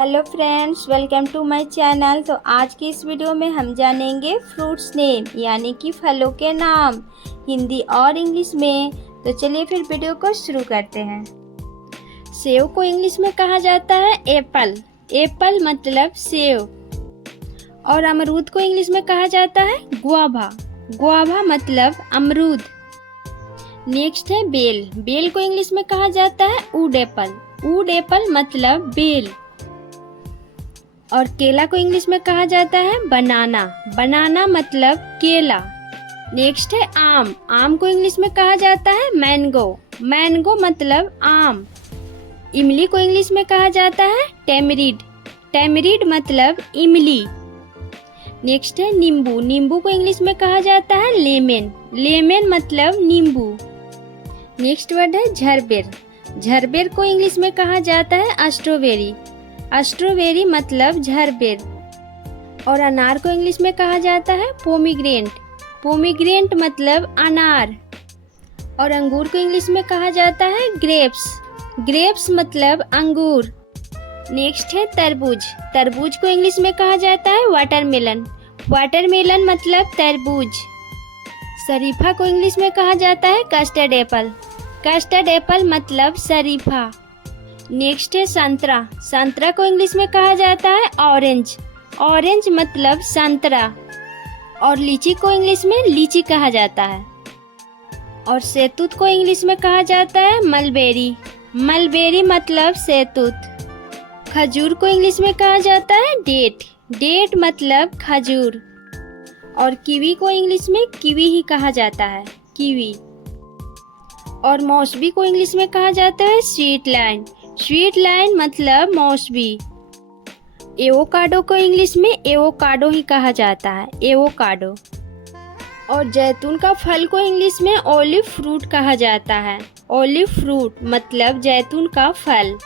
Hello friends, welcome to my channel. तो आज की इस वीडियो में हम जानेंगे फ्रूट्स नेम यानी कि फलों के नाम हिंदी और इंग्लिश में। तो चलिए फिर वीडियो को शुरू करते हैं। सेब को इंग्लिश में कहा जाता है एप्पल। एप्पल मतलब सेब। और अमरूद को इंग्लिश में कहा जाता है गुआवा। गुआवा मतलब अमरूद। नेक्स्ट है बेल। बेल को इंग्लिश में कहा जाता है वुड एप्पल। वुड एप्पल मतलब बेल। और केला को इंग्लिश में कहा जाता है बनाना। बनाना मतलब केला। नेक्स्ट है आम। आम को इंग्लिश में कहा जाता है मैंगो। मैंगो मतलब आम। इमली को इंग्लिश में कहा जाता है टेमरिड। टेमरिड मतलब इमली। नेक्स्ट है नींबू। नींबू को इंग्लिश में कहा जाता है लेमन। लेमन मतलब नींबू। नेक्स्ट वर्ड है झरबेर। झरबेर को इंग्लिश में कहा जाता है स्ट्रॉबेरी। स्ट्रॉबेरी मतलब झरबेर। और अनार को इंग्लिश में कहा जाता है पोमीग्रेनेट। पोमीग्रेनेट मतलब अनार। और अंगूर को इंग्लिश में कहा जाता है ग्रेप्स। ग्रेप्स मतलब अंगूर। नेक्स्ट है तरबूज। तरबूज को इंग्लिश में कहा जाता है वाटरमेलन। वाटरमेलन मतलब तरबूज। शरीफा को इंग्लिश में कहा जाता है कस्टर्ड एप्पल। कस्टर्ड एप्पल मतलब शरीफा। नेक्स्ट है संतरा। संतरा को इंग्लिश में कहा जाता है ऑरेंज। ऑरेंज मतलब संतरा। और लीची को इंग्लिश में लीची कहा जाता है। और शहतूत को इंग्लिश में कहा जाता है मलबेरी। मलबेरी मतलब शहतूत। खजूर को इंग्लिश में कहा जाता है डेट। डेट मतलब खजूर। और कीवी को इंग्लिश में कीवी ही कहा जाता है, कीवी। और मौसमी को इंग्लिश में कहा जाता है स्वीट लाइन। स्वीट लाइन मतलब मौसमी। एवोकाडो को इंग्लिश में एवोकाडो ही कहा जाता है, एवोकाडो। और जैतून का फल को इंग्लिश में ऑलिव फ्रूट कहा जाता है। ऑलिव फ्रूट मतलब जैतून का फल।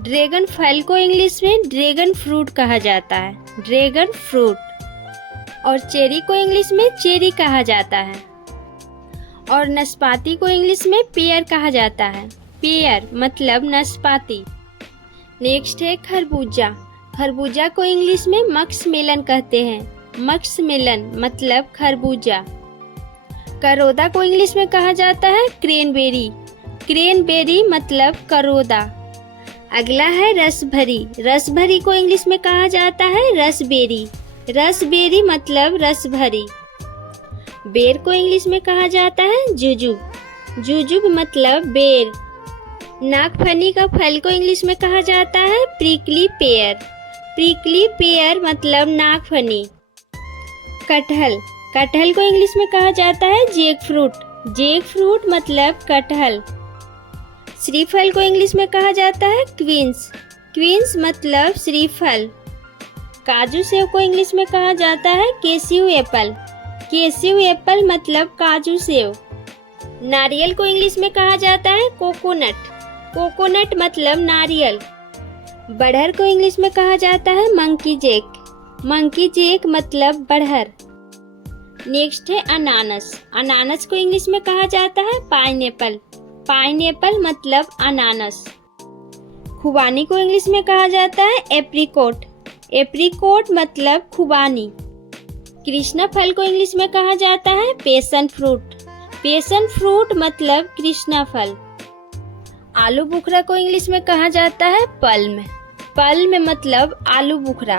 ड्रैगन फल को इंग्लिश में ड्रैगन फ्रूट कहा जाता है, ड्रैगन फ्रूट। और चेरी को इंग्लिश में चेरी कहा जाता है। और नाशपाती को इंग्लिश में पेयर कहा जाता है, पेयर मतलब नाशपाती। नेक्स्ट है खरबूजा। खरबूजा को इंग्लिश में मस्कमेलन कहते हैं। मस्कमेलन मतलब खरबूजा। करोदा को इंग्लिश में कहा जाता है क्रेनबेरी। क्रेनबेरी मतलब करोदा। अगला है रसभरी। रसभरी को इंग्लिश में कहा जाता है रसबेरी। रसबेरी मतलब रसभरी। बेर को इंग्लिश में कहा जाता है जुजुब। जुजुब मतलब बेर। नागफनी का फल को इंग्लिश में कहा जाता है प्रिकली पेयर। प्रिकली पेयर मतलब नागफनी। कटहल। कटहल को इंग्लिश में कहा जाता है जैक फ्रूट। जैक फ्रूट मतलब कटहल। श्रीफल को इंग्लिश में कहा जाता है क्वींस। क्वींस मतलब श्रीफल। काजू सेव को इंग्लिश में कहा जाता है कैस्यू एप्पल। कैस्यू एप्पल मतलब काजू सेव। नारियल को इंग्लिश में कहा जाता है कोकोनट। कोकोनट मतलब नारियल। बड़हर को इंग्लिश में कहा जाता है मंकी जैक। मंकी जैक मतलब बड़हर। नेक्स्ट है अनानस। अनानस को इंग्लिश में कहा जाता है पाइनएप्पल। पाइनएप्पल मतलब अनानस। खुबानी को इंग्लिश में कहा जाता है एप्रिकॉट। एप्रिकॉट मतलब खुबानी। कृष्णा फल को इंग्लिश में कहा जाता है पैशन फ्रूट। पैशन फ्रूट मतलब कृष्णा फल। आलू बुखारा को इंग्लिश में कहा जाता है पल्म। पल्म मतलब आलू बुखारा।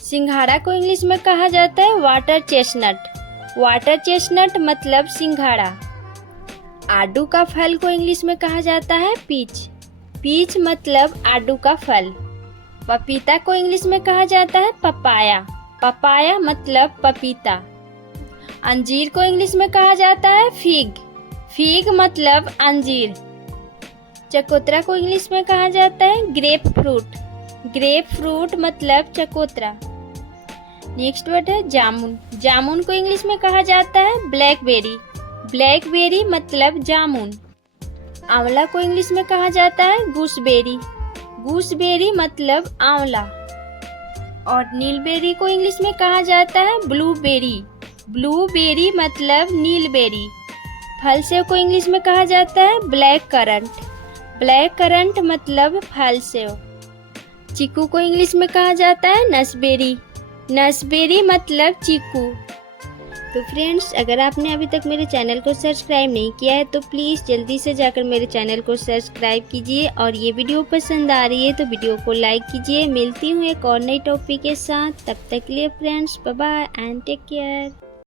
सिंघाड़ा को इंग्लिश में कहा जाता है वाटर चेस्टनट। वाटर चेस्टनट मतलब सिंघाड़ा। आडू का फल को इंग्लिश में कहा जाता है पीच। पीच मतलब आडू का फल। पपीता को इंग्लिश में कहा जाता है पपाया। पपाया मतलब पपीता। अंजीर को इंग्लिश में कहा जाता है फिग। फिग मतलब अंजीर। चकोतरा को इंग्लिश में कहा जाता है ग्रेप फ्रूट। ग्रेप फ्रूट मतलब चकोतरा। नेक्स्ट वर्ड है जामुन। जामुन को इंग्लिश में कहा जाता है ब्लैकबेरी। ब्लैकबेरी मतलब जामुन। आंवला को इंग्लिश में कहा जाता है गूसबेरी। गूसबेरी मतलब आंवला। और नीलबेरी को इंग्लिश में कहा जाता है ब्लूबेरी। ब्लूबेरी मतलब नीलबेरी। फल सेव को इंग्लिश में कहा जाता है ब्लैक करंट। ब्लैक करंट मतलब फल सेव। चीकू को इंग्लिश में कहा जाता है नसबेरी। नसबेरी मतलब चीकू। तो फ्रेंड्स, अगर आपने अभी तक मेरे चैनल को सब्सक्राइब नहीं किया है तो प्लीज़ जल्दी से जाकर मेरे चैनल को सब्सक्राइब कीजिए, और ये वीडियो पसंद आ रही है तो वीडियो को लाइक कीजिए। मिलती हूँ एक और नई टॉपिक के साथ, तब तक के लिए friends bye bye and take care.